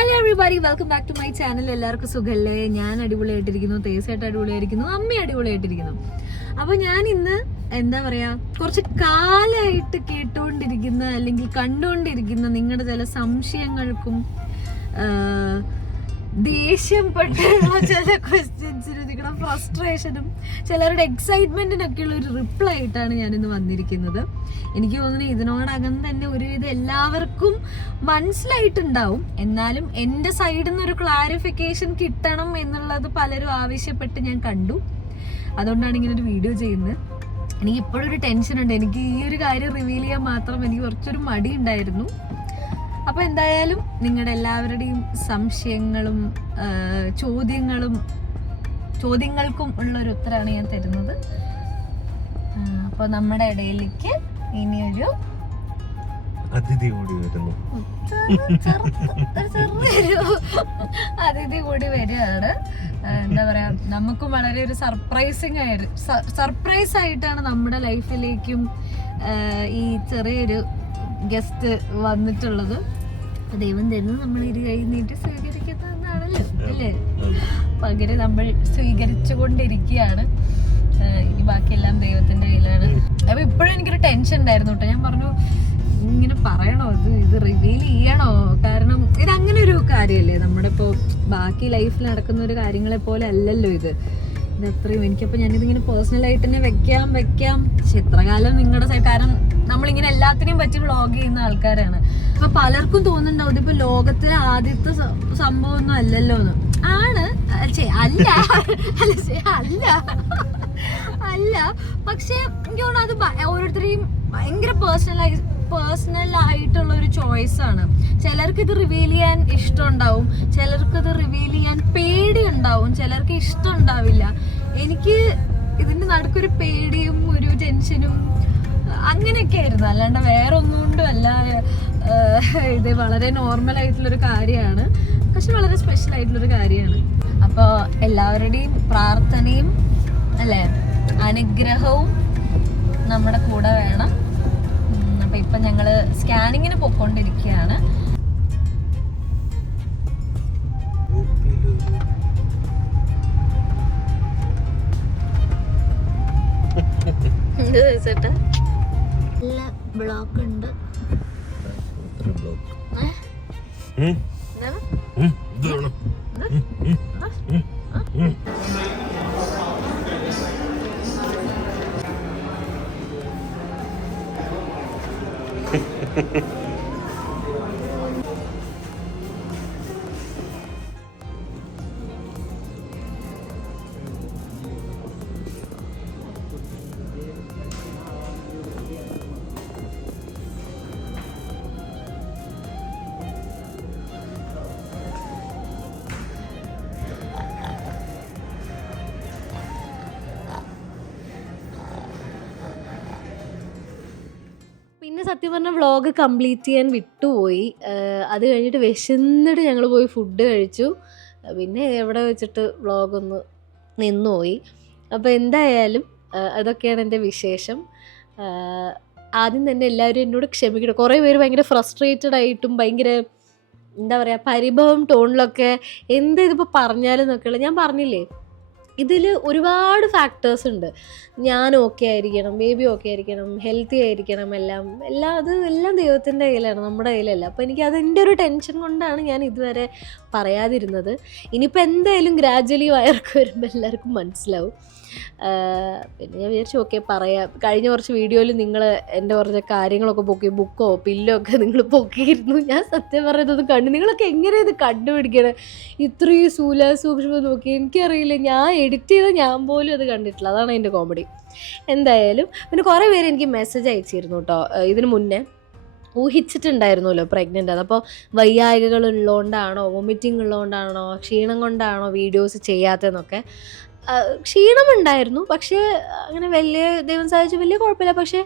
Hello everybody, welcome back to my channel. എല്ലാവർക്കും സുഖല്ലേ? ഞാൻ അടിപൊളിയായിട്ടിരിക്കുന്നു, തേസായിട്ട് അടിപൊളിയായിരിക്കുന്നു, അമ്മ അടിപൊളിയായിട്ടിരിക്കുന്നു. അപ്പൊ ഞാൻ ഇന്ന് എന്താ പറയാ, കുറച്ച് കാലമായിട്ട് കേട്ടുകൊണ്ടിരിക്കുന്ന അല്ലെങ്കിൽ കണ്ടുകൊണ്ടിരിക്കുന്ന നിങ്ങളുടെ ചില സംശയങ്ങൾക്കും ദേഷ്യപ്പെട്ടുള്ള ചില ക്വസ്റ്റ്യൻസിനും നിങ്ങളുടെ ഫ്രസ്ട്രേഷനും ചിലരുടെ എക്സൈറ്റ്മെന്റിനൊക്കെയുള്ള ഒരു റിപ്ലൈ ആയിട്ടാണ് ഞാനിന്ന് വന്നിരിക്കുന്നത്. എനിക്ക് തോന്നുന്നു ഇതിനോടകം തന്നെ ഒരുവിധം എല്ലാവർക്കും മനസ്സിലായിട്ടുണ്ടാവും. എന്നാലും എൻ്റെ സൈഡിൽ നിന്നൊരു ക്ലാരിഫിക്കേഷൻ കിട്ടണം എന്നുള്ളത് പലരും ആവശ്യപ്പെട്ട് ഞാൻ കണ്ടു. അതുകൊണ്ടാണ് ഇങ്ങനെ ഒരു വീഡിയോ ചെയ്യുന്നത്. എനിക്ക് ഇപ്പോഴും ഒരു ടെൻഷൻ ഉണ്ട്. എനിക്ക് ഈ ഒരു കാര്യം റിവീൽ ചെയ്യാൻ മാത്രം എനിക്ക് കുറച്ചൊരു മടി ഉണ്ടായിരുന്നു. അപ്പോൾ എന്തായാലും നിങ്ങളുടെ എല്ലാവരുടെയും സംശയങ്ങളും ചോദ്യങ്ങൾക്കും ഉള്ളൊരു ഉത്തരമാണ് ഞാൻ തരുന്നത്. അപ്പോൾ നമ്മുടെ ഇടയിലേക്ക് ഇനിയൊരു അതിഥി കൂടി വരുന്നു. ചെറിയൊരു അതിഥി കൂടി വരികയാണ്. എന്താ പറയാ, നമുക്കും വളരെ ഒരു സർപ്രൈസ് ആയിട്ടാണ് നമ്മുടെ ലൈഫിലേക്കും ഈ ചെറിയൊരു ഗസ്റ്റ് വന്നിട്ടുള്ളത്. ദൈവം തരുന്നത് നമ്മൾ ഇരു കൈ നീട്ടി സ്വീകരിക്കുന്നതാണല്ലോ അല്ലേ? പകരം നമ്മൾ സ്വീകരിച്ചു കൊണ്ടിരിക്കുകയാണ്. ഇനി ബാക്കിയെല്ലാം ദൈവത്തിന്റെ കയ്യിലാണ്. അപ്പൊ ഇപ്പോഴും എനിക്കൊരു ടെൻഷൻ ഉണ്ടായിരുന്നു കേട്ടോ. ഞാൻ പറഞ്ഞു, ഇങ്ങനെ പറയണോ, ഇത് റിവീൽ ചെയ്യണോ? കാരണം ഇത് അങ്ങനെ ഒരു കാര്യമല്ലേ, നമ്മുടെ ഇപ്പോൾ ബാക്കി ലൈഫിൽ നടക്കുന്ന ഒരു കാര്യങ്ങളെ പോലെ അല്ലല്ലോ ഇത്. ഇതത്രയും എനിക്കപ്പോൾ ഞാനിതിങ്ങനെ പേഴ്സണലായിട്ട് തന്നെ വെക്കാം. പക്ഷെ എത്ര കാലം നിങ്ങളുടെ സൈഡ്, കാരണം നമ്മളിങ്ങനെ എല്ലാത്തിനെയും പറ്റി വ്ളോഗ് ചെയ്യുന്ന ആൾക്കാരാണ്. അപ്പൊ പലർക്കും തോന്നുന്നുണ്ടാവും ഇതിപ്പോ ലോകത്തിലെ ആദ്യത്തെ സംഭവമൊന്നും അല്ലല്ലോ എന്ന്. ആണ്, അല്ല പക്ഷെ എനിക്ക് തോന്നുന്നു അത് ഓരോരുത്തരെയും ഭയങ്കര പേഴ്സണൽ ആയിട്ടുള്ള ഒരു ചോയ്സ് ആണ്. ചിലർക്ക് ഇത് റിവീൽ ചെയ്യാൻ ഇഷ്ടം ഉണ്ടാവും, ചിലർക്ക് ഇത് റിവീൽ ചെയ്യാൻ പേടി ഉണ്ടാവും, ചിലർക്ക് ഇഷ്ടം ഉണ്ടാവില്ല. എനിക്ക് ഇതിന്റെ നടുക്കൊരു പേടിയും ഒരു ടെൻഷനും അങ്ങനെയൊക്കെ ആയിരുന്നു, അല്ലാണ്ട് വേറെ ഒന്നും കൊണ്ടും അല്ല. ഇത് വളരെ നോർമൽ ആയിട്ടുള്ളൊരു കാര്യമാണ്, പക്ഷെ വളരെ സ്പെഷ്യൽ ആയിട്ടുള്ളൊരു കാര്യമാണ്. അപ്പോൾ എല്ലാവരുടെയും പ്രാർത്ഥനയും അല്ലേ, അനുഗ്രഹവും നമ്മുടെ കൂടെ വേണം. അപ്പൊ ഇപ്പൊ ഞങ്ങള് സ്കാനിങ്ങിന് പോയിക്കൊണ്ടിരിക്കുകയാണ്. നല്ല ബ്ലോക്ക് ഉണ്ട്. പിന്നെ സത്യം പറഞ്ഞാൽ വ്ളോഗ് കംപ്ലീറ്റ് ചെയ്യാൻ വിട്ടുപോയി. അത് കഴിഞ്ഞിട്ട് വിശന്നിട്ട് ഞങ്ങൾ പോയി ഫുഡ് കഴിച്ചു. പിന്നെ എവിടെ വെച്ചിട്ട് വ്ളോഗൊന്ന് നിന്നുപോയി. അപ്പോൾ എന്തായാലും അതൊക്കെയാണ് എൻ്റെ വിശേഷം. ആദ്യം തന്നെ എല്ലാവരും എന്നോട് ക്ഷമിക്കണം. കുറേ പേര് ഭയങ്കര ഫ്രസ്ട്രേറ്റഡ് ആയിട്ടും ഭയങ്കര എന്താ പറയുക, പരിഭവം ടോണിലൊക്കെ എന്താ ഇതിപ്പോൾ പറഞ്ഞാലും എന്നൊക്കെയുള്ള, ഞാൻ പറഞ്ഞില്ലേ ഇതിൽ ഒരുപാട് ഫാക്ടേഴ്സ് ഉണ്ട്. ഞാൻ ഓക്കെ ആയിരിക്കണം, ബേബി ഓക്കെ ആയിരിക്കണം, ഹെൽത്തി ആയിരിക്കണം, എല്ലാം ദൈവത്തിൻ്റെ കയ്യിലാണ്, നമ്മുടെ കയ്യിലല്ല. അപ്പോൾ എനിക്ക് അതിൻ്റെ ഒരു ടെൻഷൻ കൊണ്ടാണ് ഞാൻ ഇതുവരെ പറയാതിരുന്നത്. ഇനിയിപ്പോൾ എന്തായാലും ഗ്രാജ്വലി വയർക്ക് വരുമ്പോൾ എല്ലാവർക്കും മനസ്സിലാവും. പിന്നെ ഞാൻ വിചാരിച്ചു ഓക്കെ പറയാം. കഴിഞ്ഞ കുറച്ച് വീഡിയോയിൽ നിങ്ങൾ എൻ്റെ കുറച്ച് കാര്യങ്ങളൊക്കെ പൊക്കി, ബുക്കോ പില്ലോ ഒക്കെ നിങ്ങൾ പൊക്കിയിരുന്നു. ഞാൻ സത്യം പറയുന്നതൊന്നും കണ്ടു. നിങ്ങളൊക്കെ എങ്ങനെയാണ് ഇത് കണ്ടുപിടിക്കണം? ഇത്രയും സൂക്ഷ്മം നോക്കി, എനിക്കറിയില്ല. ഞാൻ എഡിറ്റ് ചെയ്ത ഞാൻ പോലും അത് കണ്ടിട്ടില്ല. അതാണ് എൻ്റെ കോമഡി. എന്തായാലും പിന്നെ കുറേ പേര് എനിക്ക് മെസ്സേജ് അയച്ചിരുന്നു കേട്ടോ. ഇതിന് മുന്നേ ഊഹിച്ചിട്ടുണ്ടായിരുന്നല്ലോ പ്രഗ്നൻ്റ് ആണ്. അപ്പോൾ വയ്യായികകൾ ഉള്ളതുകൊണ്ടാണോ, വൊമിറ്റിംഗ് ഉള്ളതുകൊണ്ടാണോ, ക്ഷീണം കൊണ്ടാണോ വീഡിയോസ് ചെയ്യാത്തതെന്നൊക്കെ. ക്ഷീണമുണ്ടായിരുന്നു, പക്ഷേ അങ്ങനെ ദൈവം സഹായിച്ചു വലിയ കുഴപ്പമില്ല. പക്ഷേ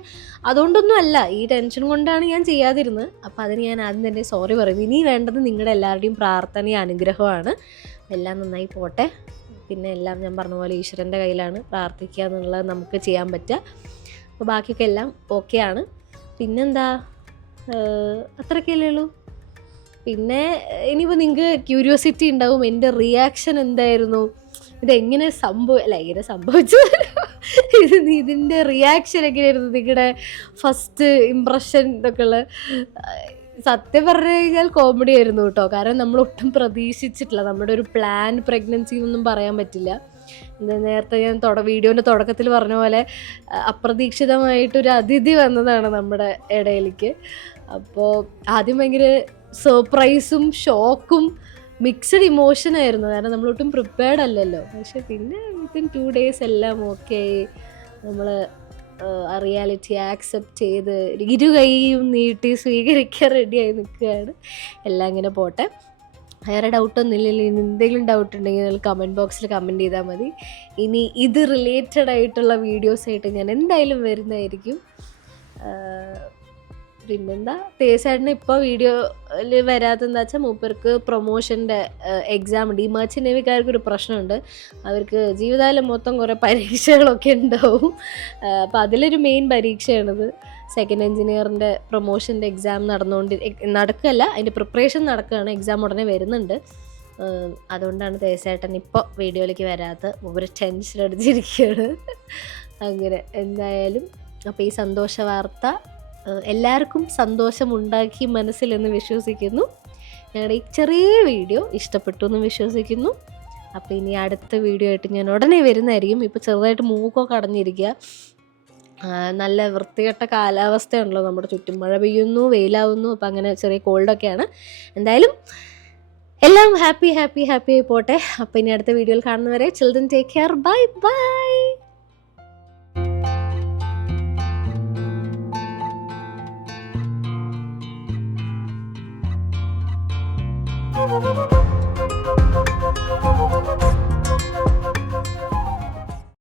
അതുകൊണ്ടൊന്നും അല്ല, ഈ ടെൻഷൻ കൊണ്ടാണ് ഞാൻ ചെയ്യാതിരുന്നത്. അപ്പോൾ അതിന് ഞാൻ ആദ്യം തന്നെ സോറി പറയുന്നു. ഇനി വേണ്ടത് നിങ്ങളുടെ എല്ലാവരുടെയും പ്രാർത്ഥനയും അനുഗ്രഹമാണ്. എല്ലാം നന്നായി പോട്ടെ. പിന്നെ എല്ലാം ഞാൻ പറഞ്ഞ പോലെ ഈശ്വരൻ്റെ കയ്യിലാണ്, പ്രാർത്ഥിക്കുക എന്നുള്ളത് നമുക്ക് ചെയ്യാൻ പറ്റുക. അപ്പോൾ ബാക്കിയൊക്കെ എല്ലാം ഓക്കെയാണ്. പിന്നെന്താ, അത്രയൊക്കെയല്ലേ ഉള്ളൂ. പിന്നെ ഇനിയിപ്പോൾ നിങ്ങൾക്ക് ക്യൂരിയോസിറ്റി ഉണ്ടാവും എൻ്റെ റിയാക്ഷൻ എന്തായിരുന്നു, ഇതെങ്ങനെ അല്ല ഇങ്ങനെ സംഭവിച്ചു ഇതിൻ്റെ റിയാക്ഷൻ എങ്ങനെയായിരുന്നു, നിങ്ങളുടെ ഫസ്റ്റ് ഇമ്പ്രഷൻ ഇതൊക്കെയുള്ള. സത്യം പറഞ്ഞു കഴിഞ്ഞാൽ കോമഡി ആയിരുന്നു കേട്ടോ. കാരണം നമ്മൾ ഒട്ടും പ്രതീക്ഷിച്ചിട്ടില്ല. നമ്മുടെ ഒരു പ്ലാൻ പ്രഗ്നൻസി ഒന്നും പറയാൻ പറ്റില്ല. നേരത്തെ ഞാൻ വീഡിയോൻ്റെ തുടക്കത്തിൽ പറഞ്ഞ പോലെ അപ്രതീക്ഷിതമായിട്ടൊരു അതിഥി വന്നതാണ് നമ്മുടെ ഇടയിലേക്ക്. അപ്പോൾ ആദ്യം ഭയങ്കര സർപ്രൈസും ഷോക്കും മിക്സഡ് ഇമോഷനായിരുന്നു. കാരണം നമ്മളൊട്ടും പ്രിപ്പയർഡ് അല്ലല്ലോ. പക്ഷെ പിന്നെ വിത്തിൻ 2 days എല്ലാം ഓക്കെ ആയി. നമ്മൾ ആ റിയാലിറ്റി ആക്സെപ്റ്റ് ചെയ്ത് ഇരുകൈയും നീട്ടി സ്വീകരിക്കാൻ റെഡിയായി നിൽക്കുകയാണ്. എല്ലാം ഇങ്ങനെ പോട്ടെ. വേറെ ഡൗട്ടൊന്നും ഇല്ലല്ലോ. ഇനി എന്തെങ്കിലും ഡൗട്ട് ഉണ്ടെങ്കിൽ നിങ്ങൾ കമൻറ്റ് ബോക്സിൽ കമൻറ്റ് ചെയ്താൽ മതി. ഇനി ഇത് റിലേറ്റഡ് ആയിട്ടുള്ള വീഡിയോസായിട്ട് ഞാൻ എന്തായാലും വരുന്നതായിരിക്കും. പിന്നെന്താ, തേജേട്ടന് ഇപ്പോൾ വീഡിയോയിൽ വരാത്തെന്താ വെച്ചാൽ മൂപ്പർക്ക് പ്രൊമോഷൻ്റെ എക്സാം ഉണ്ട്. ഈ മർച്ചൻ്റ് നേവിക്കാർക്കൊരു പ്രശ്നമുണ്ട്. അവർക്ക് ജീവിതകാലം മൊത്തം കുറേ പരീക്ഷകളൊക്കെ ഉണ്ടാവും. അപ്പോൾ അതിലൊരു മെയിൻ പരീക്ഷയാണിത്. സെക്കൻഡ് എഞ്ചിനീയറിൻ്റെ പ്രൊമോഷൻ്റെ എക്സാം നടക്കുകയല്ല, അതിൻ്റെ പ്രിപ്പറേഷൻ നടക്കുകയാണ്. എക്സാം ഉടനെ വരുന്നുണ്ട്. അതുകൊണ്ടാണ് തേജേട്ടൻ ഇപ്പോൾ വീഡിയോയിലേക്ക് വരാത്തത്. മൂപ്പര് ടെൻഷൻ അടിച്ചിരിക്കുകയാണ്. അങ്ങനെ എന്തായാലും അപ്പോൾ ഈ സന്തോഷ വാർത്ത എല്ലാവർക്കും സന്തോഷമുണ്ടാക്കി മനസ്സിലെന്ന് വിശ്വസിക്കുന്നു. ഞങ്ങളുടെ ഈ ചെറിയ വീഡിയോ ഇഷ്ടപ്പെട്ടു എന്ന് വിശ്വസിക്കുന്നു. അപ്പോൾ ഇനി അടുത്ത വീഡിയോ ആയിട്ട് ഞാൻ ഉടനെ വരുന്നതായിരിക്കും. ഇപ്പോൾ ചെറുതായിട്ട് മൂക്കൊക്കെ അടഞ്ഞിരിക്കുക. നല്ല വൃത്തികെട്ട കാലാവസ്ഥയാണല്ലോ നമ്മുടെ ചുറ്റും. മഴ പെയ്യുന്നു, വെയിലാവുന്നു. അപ്പോൾ അങ്ങനെ ചെറിയ കോൾഡൊക്കെയാണ്. എന്തായാലും എല്ലാം ഹാപ്പി ആയി പോട്ടെ. അപ്പോൾ ഇനി അടുത്ത വീഡിയോയിൽ കാണുന്നവരെ children take care. Bye bye.